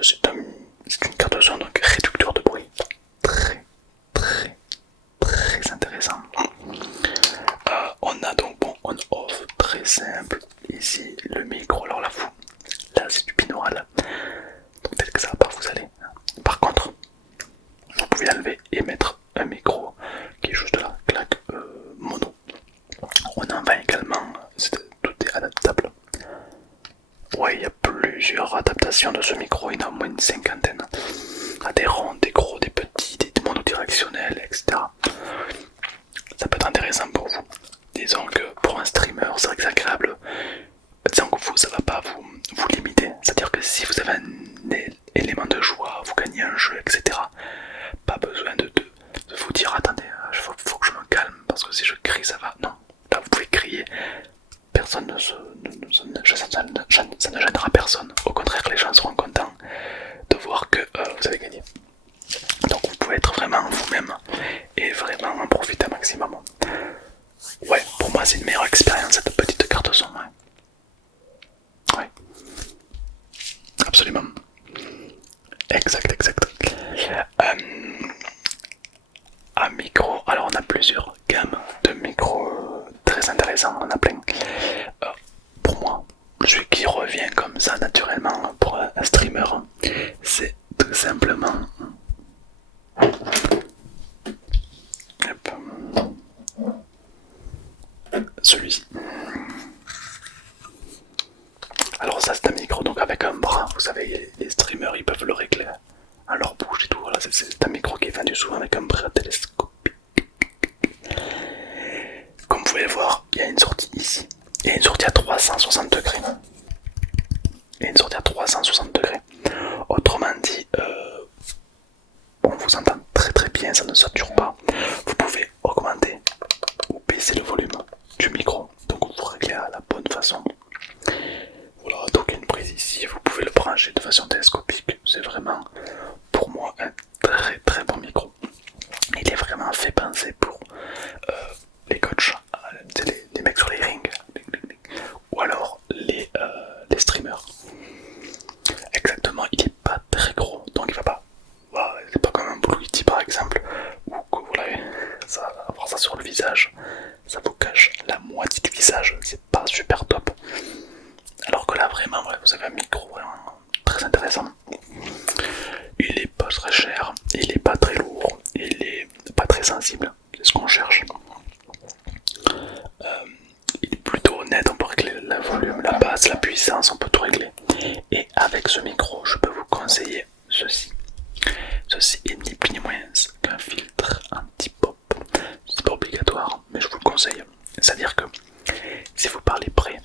C'est une carte son donc réducteur de bruit. Très intéressant. On a donc bon on-off très simple. Ici le micro, alors là c'est du binaural. Donc peut-être que ça va pas vous aller. Par contre, vous pouvez l'enlever et mettre un micro qui est juste là, clac, mono. On en vend également, tout est adaptable. Ouais, il y a plusieurs adaptations de ce micro, il y en a au moins une cinquantaine. Il y a des ronds, des gros, des petits, des monodirectionnels, etc. Ça peut être intéressant pour vous. Disons que pour un streamer, c'est vrai que c'est agréable. Disons que vous, ça va pas vous limiter. C'est-à-dire que si vous avez un élément de joie, vous gagnez un jeu, etc. Pas ça ne gênera personne. Au contraire, les gens seront contents de voir que vous avez gagné. Donc vous pouvez être vraiment vous-même et vraiment en profiter un maximum. Ouais, pour moi c'est une meilleure expérience cette petite carte son. Ouais, absolument. Exact. Un micro, alors on a plusieurs gammes de micros très intéressants, on en a plein. Euh, pour moi, celui qui revient comme ça naturellement pour un streamer, c'est tout simplement celui-ci. Alors ça c'est un micro donc avec un bras, vous savez les streamers ils peuvent le régler à leur bouche et tout, voilà, c'est un micro qui est vendu souvent avec un bras télescopique. Comme vous pouvez le voir, il y a une sortie ici, il y a une sortie à 360 degrés. Il y a une sortie à 360 degrés. Autrement dit, on vous entend très bien, ça ne sature pas. Vous pouvez augmenter ou baisser le volume du micro, donc vous réglez à la bonne façon. Voilà, donc il y a une prise ici, vous pouvez le brancher de façon télescopique. C'est vraiment pour moi un très bon micro. Il est vraiment fait penser pour les coachs, les mecs sur les rings, ou alors les streamers. Exactement, il est pas très gros, donc il va pas. C'est pas comme un Blue Yeti par exemple, où vous l'avez, avoir ça sur le visage, ça vous cache la moitié du visage, c'est pas super top. Alors que là vraiment, ouais, vous avez un micro vraiment très intéressant. Il est pas très cher, il est pas très lourd, il est pas très sensible, c'est ce qu'on cherche. Il est plutôt honnête, on peut régler le volume, la basse, la puissance, on peut tout régler. Et avec ce micro, je peux vous conseiller ceci. Ceci est ni plus ni moins qu'un filtre anti-pop. C'est pas obligatoire, mais je vous le conseille. C'est-à-dire que si vous parlez près,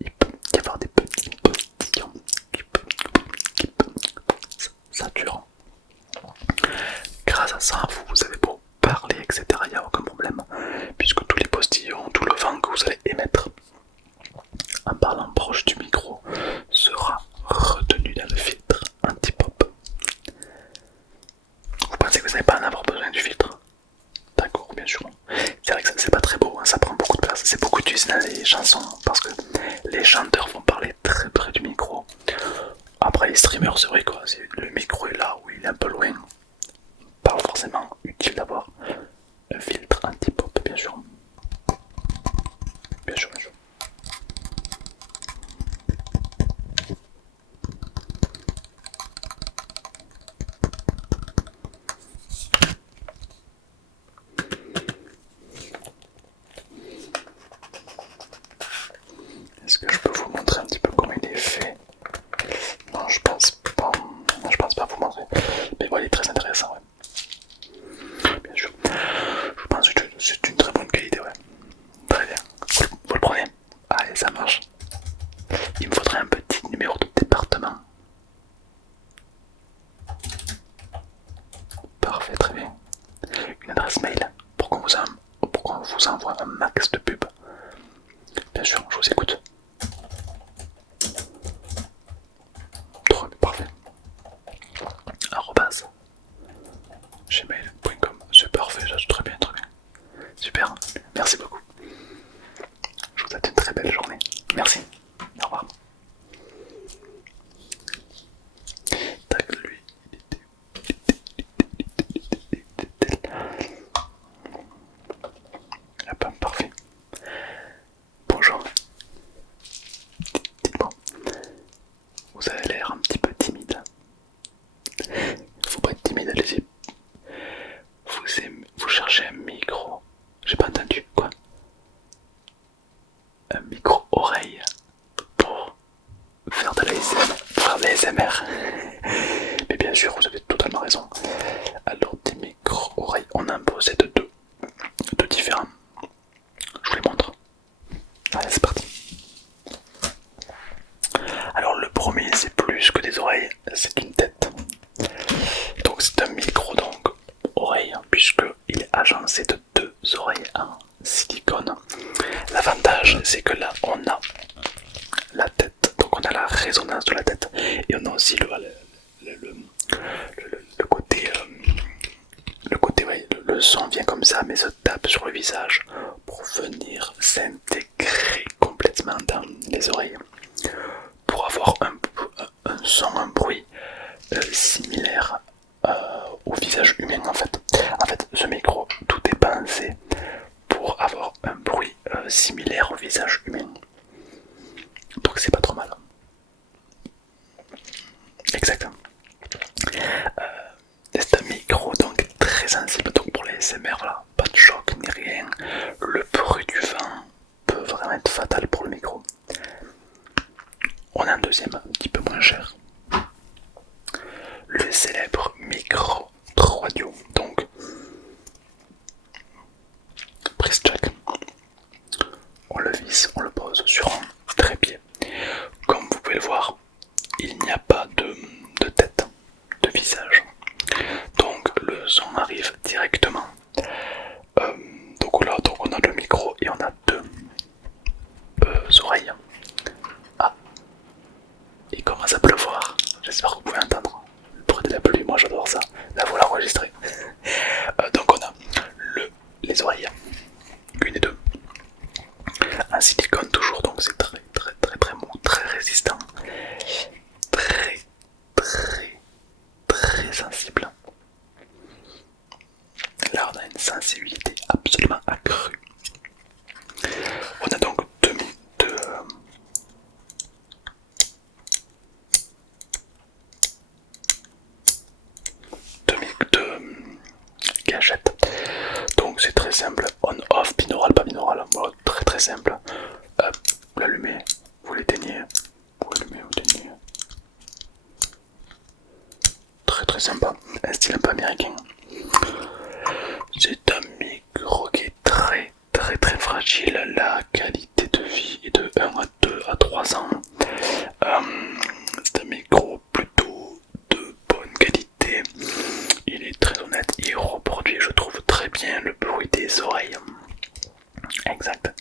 il peut y avoir des petits postillons qui peuvent saturer. Grâce à ça, vous avez beau parler, etc., il n'y a aucun problème, puisque tous les postillons, tout le vent que vous allez émettre en parlant proche du micro sera retenu dans le filtre anti-pop. Vous pensez que vous n'allez pas en avoir besoin du filtre? D'accord, bien sûr. C'est vrai que c'est pas très beau, hein, ça prend beaucoup de place. C'est beaucoup utilisé dans les chansons parce que les chanteurs vont parler très près du micro. Après les streamers, c'est vrai quoi, le micro est là où il est un peu loin. Pas forcément utile d'avoir un filtre anti-pop, bien sûr. Bien sûr. Est-ce que je peux vous montrer un petit peu comment il est fait? Non, je pense pas. Non, je pense pas vous montrer. Mais voilà, il est très intéressant, ouais. Bien sûr. Je pense que c'est une très bonne qualité, ouais. Très bien. Vous le prenez? Allez, ça marche. Il me faudrait un petit numéro de département. Parfait, très bien. Une adresse mail pour qu'on vous envoie un max de pubs. Bien sûr, je vous écoute. Parfait. Arrobase gmail.com. C'est parfait, ça c'est très bien. Super, merci beaucoup. Je vous souhaite une très belle journée. Merci. Au revoir. Tac, lui. Hop, parfait. Bonjour. Dites-moi, vous avez l'air un petit peu timide. Faut pas être timide, allez-y. Vous cherchez un micro. J'ai pas entendu, quoi? Un micro oreille pour faire de l'ASMR. Pour faire de l'ASMR. Mais bien sûr, vous avez totalement raison. Alors, des micro oreilles, on en possède deux différents. Je vous les montre. Allez, c'est parti. Alors, le premier, c'est plus que des oreilles, c'est une tête. Donc, c'est un micro, donc, oreille, puisqu'il est agencé de deux oreilles en silicone. L'avantage, c'est que là, on a la tête, donc on a la résonance de la tête, et on a aussi le côté, ouais, le son vient comme ça, mais se tape sur le visage pour venir s'intégrer complètement dans les oreilles, pour avoir un son, un bruit similaire au visage humain en fait. En fait, ce micro, tout est pensé pour avoir un bruit similaire au visage humain. Donc c'est pas trop mal. Exactement. C'est un micro donc très sensible, donc pour les SMR, voilà, pas de choc ni rien. Le bruit du vent peut vraiment être fatal pour le micro. On a un deuxième un petit peu moins cher. Le célèbre micro 3Dio. Donc prise jack. On le visse, on le pose sur un trépied. Comme vous pouvez le voir, il n'y a pas de tête, de visage. Donc le son arrive directement. Donc on a le micro et on a deux oreilles. Ah, il commence à pleuvoir. J'espère que vous pouvez entendre le bruit de la pluie. Moi j'adore ça. Là vous l'enregistrez. Donc on a les oreilles, une et deux. Un silicone toujours, donc c'est très mou, très résistant, très sensible. Là on a une sensibilité absolument accrue. On a donc deux gâchettes. Donc c'est très simple, on-off, binaural, pas binaural, voilà, très simple. Hop, vous l'allumez, vous l'éteignez, vous l'allumez, vous l'éteignez. Très sympa, un style un peu américain. C'est un micro qui est très fragile. La qualité de vie est de 1 à 2 à 3 ans. C'est un micro plutôt de bonne qualité. Il est très honnête, il reproduit, je trouve, très bien le bruit des oreilles. Exact.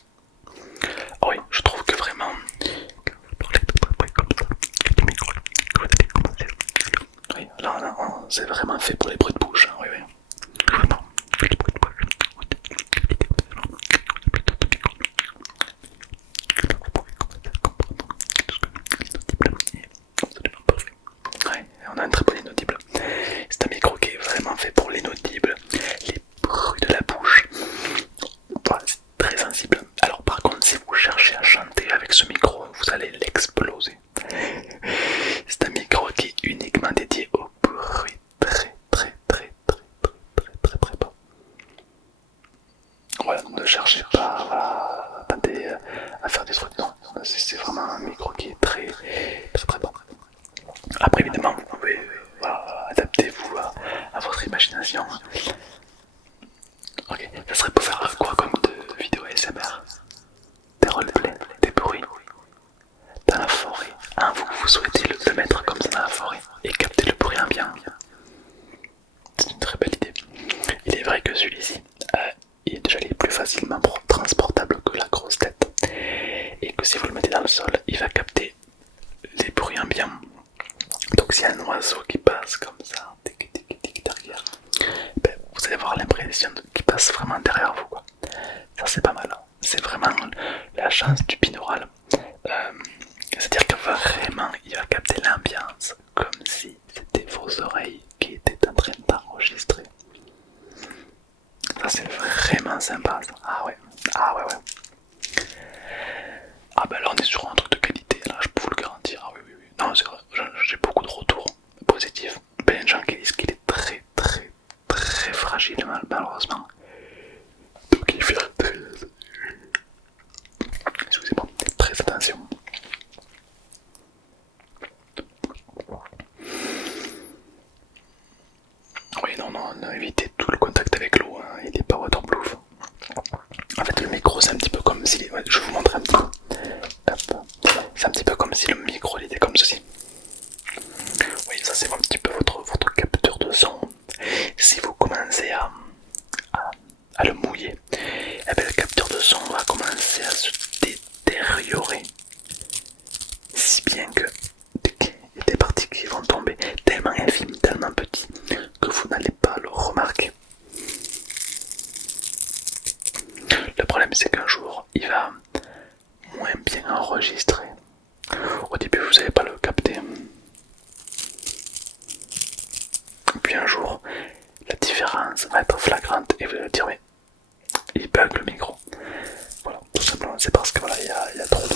Ah oui, je trouve que vraiment. Oui, là, c'est vraiment fait pour les bruits de bouche. Hein, oui. Ouais, on a un très bon inaudible. C'est un micro qui est vraiment fait pour l'inaudible, les bruits de la bouche. Voilà, c'est très sensible. Alors par contre, si vous cherchez à chanter avec ce micro, vous allez l'exploser. C'est un micro qui est uniquement dédié au bruit très bas. Voilà, donc ne cherchez pas à faire des trucs. Non, c'est vraiment un micro qui est très bon. Après évidemment vous pouvez adapter-vous à votre imagination. Ok, ça serait pour faire quoi comme de vidéo ASMR? Des roleplays, des bruits dans la forêt. Hein, vous souhaitez le mettre comme ça dans la forêt et capter le bruit ambiant. C'est une très belle idée. Il est vrai que celui-ci il est plus facilement transportable que la grosse tête et que si vous le mettez dans le sol, il va capter les bruits ambiants. Donc s'il y a un oiseau qui passe comme ça, derrière, vous allez avoir l'impression qu'il passe vraiment derrière vous, quoi. Ça c'est pas mal, c'est vraiment la chance du binaural. C'est-à-dire que vraiment il va capter l'ambiance comme si c'était vos oreilles qui étaient en train d'enregistrer. Ça c'est vraiment sympa ça. Ah ouais. Ah bah là on est sur un truc de qualité, là je peux vous le garantir. Ah oui. Non c'est vrai, j'ai beaucoup de retours positifs. Il y a des gens qui disent qu'il est très fragile malheureusement. Donc il fait excusez-moi, très attention. Oui non, évitez tout le contact avec l'eau, hein. Il n'est pas waterproof. En fait le micro c'est un petit peu comme si, ouais, je vous montre un petit peu. Hop. enregistrer. Au début vous n'allez pas le capter. Puis un jour, la différence va être flagrante et vous allez dire mais il bug le micro. Voilà, tout simplement c'est parce que voilà, il y a trop de...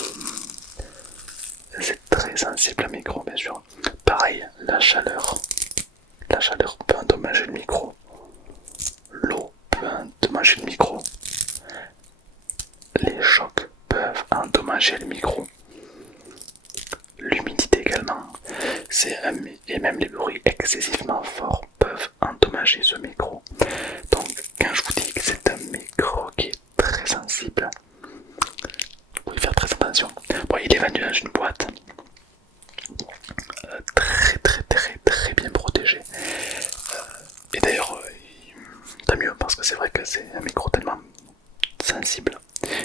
C'est très sensible le micro bien sûr. Pareil, la chaleur peut endommager le micro. L'eau peut endommager le micro. Les chocs peuvent endommager le micro. L'humidité également. Et même les bruits excessivement forts peuvent endommager ce micro. Donc quand je vous dis que c'est un micro qui est très sensible, vous pouvez faire très attention. Bon, il est vendu dans une boîte très bien protégée. Et d'ailleurs, tant mieux parce que c'est vrai que c'est un micro tellement sensible.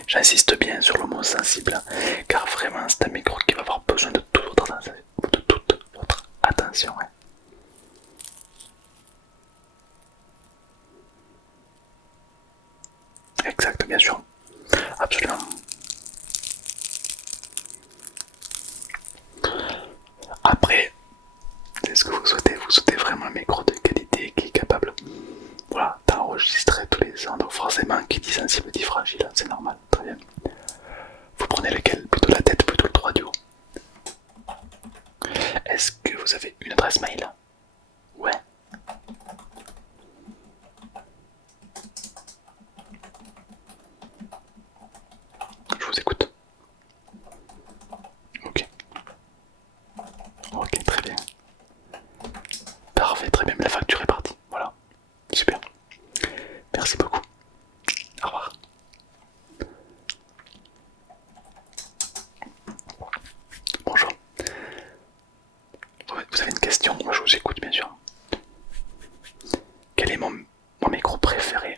J'insiste bien sur le mot sensible car vraiment c'est un micro qui va avoir besoin de toute votre attention. Ouais. Exact, bien sûr. Absolument. Après, c'est ce que vous souhaitez. Vous souhaitez vraiment un micro de qualité qui est capable, voilà, d'enregistrer tous les sons. Donc forcément, qui dit sensible dit fragile, c'est normal. Très bien. Vous prenez lequel? Plutôt la tête, plutôt le droit du haut. Est-ce que vous avez une adresse mail? Ouais. Je vous écoute. Ok. Ok, très bien. Parfait, très bien. La facture est partie. Voilà. Super. Merci beaucoup. Au revoir. Bonjour. Vous avez une question? Moi je vous écoute bien sûr. Quel est mon micro préféré?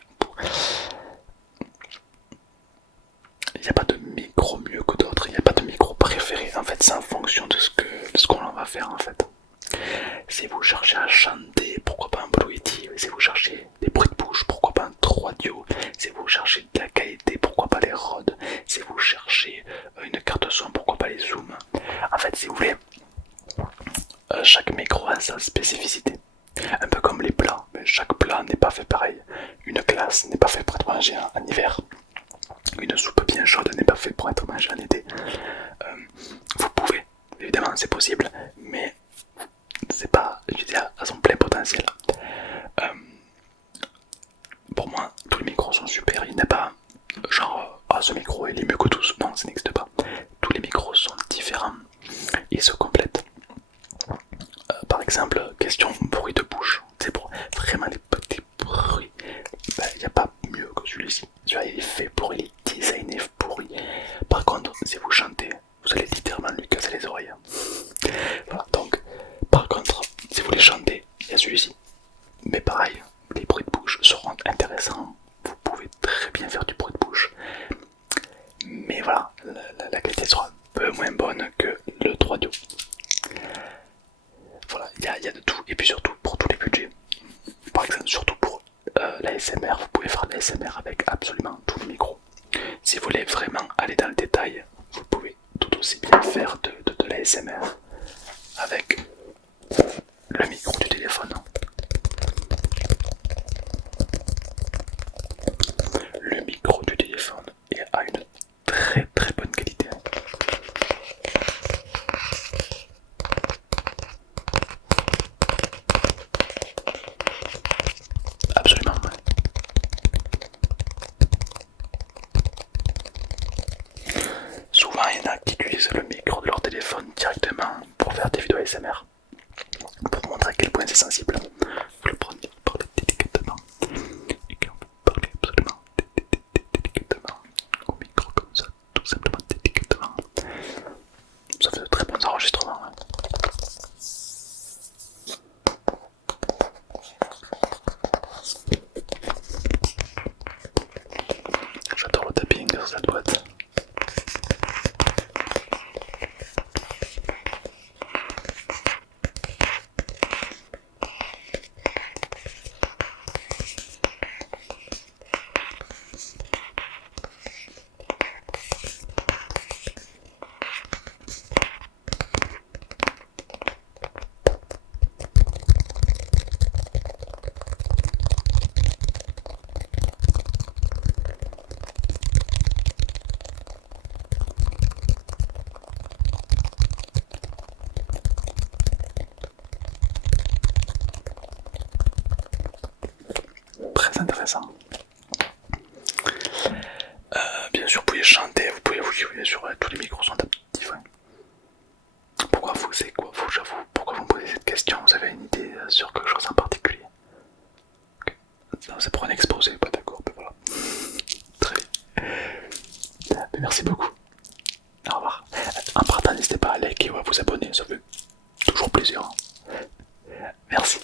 Il n'y a pas de micro mieux que d'autres, il n'y a pas de micro préféré. En fait, c'est en fonction de ce qu'on va faire en fait. Si vous cherchez à chanter, pourquoi pas un Blue Yeti? Si vous cherchez des bruits de bouche, pourquoi pas un 3 Audio? Si vous cherchez de la qualité, pourquoi pas les Rode? Si vous cherchez une carte son, pourquoi pas les Zoom? En fait, si vous voulez, chaque micro a sa spécificité. Un peu comme les plats, mais chaque plat n'est pas fait pareil. Une glace n'est pas faite pour être mangée en hiver. Une soupe bien chaude n'est pas faite pour être mangée en été. Vous pouvez, évidemment c'est possible, mais c'est pas, je veux dire, à son plein potentiel. Euh, pour moi, tous les micros sont super. Il n'y a pas genre, ah ce micro il est mieux que tous. Non, ça n'existe pas. Tous les micros sont différents. Ils se complètent. Par exemple, question bruit de bouche. C'est pour vraiment les petits bruits. Il n'y a pas mieux que celui-ci. Celui-là il est fait pour, il est designé pour. Par contre, si vous chantez, vous allez littéralement lui casser les oreilles. Voilà, donc, par contre, si vous les chantez, il y a celui-ci. Mais pareil, les bruits de bouche seront intéressants. Vous pouvez très bien faire du bruit de bouche. Mais voilà, la qualité sera un peu moins bonne que le 3 Audio. Voilà, il y a de tout. Et puis surtout, pour tous les budgets. Par exemple, surtout pour l'ASMR, vous pouvez faire de l'ASMR avec absolument tous les micros. Si vous voulez vraiment aller dans le détail, vous pouvez tout aussi bien faire de l'ASMR avec le micro du téléphone. Le micro du téléphone a une très bonne qualité. Absolument. Souvent, il y en a qui utilisent le micro de leur téléphone directement pour faire des vidéos ASMR. Pour montrer à quel point c'est sensible. Vous le prenez, vous parlez délicatement. Et quand vous parlez absolument délicatement au micro comme ça, tout simplement délicatement, ça fait de très bons enregistrements. Hein. J'adore le tapping sur cette boîte. intéressant. Bien sûr, vous pouvez chanter, vous pouvez vous bien sûr, tous les micros sont adaptatifs. Hein. Pourquoi vous, c'est quoi vous, j'avoue, pourquoi vous me posez cette question? Vous avez une idée sur quelque chose en particulier? Okay. Non, c'est pour un exposé, pas d'accord, mais voilà. Très bien. Mais merci beaucoup. Au revoir. En partant, n'hésitez pas à liker ou à vous abonner, ça fait toujours plaisir. Merci.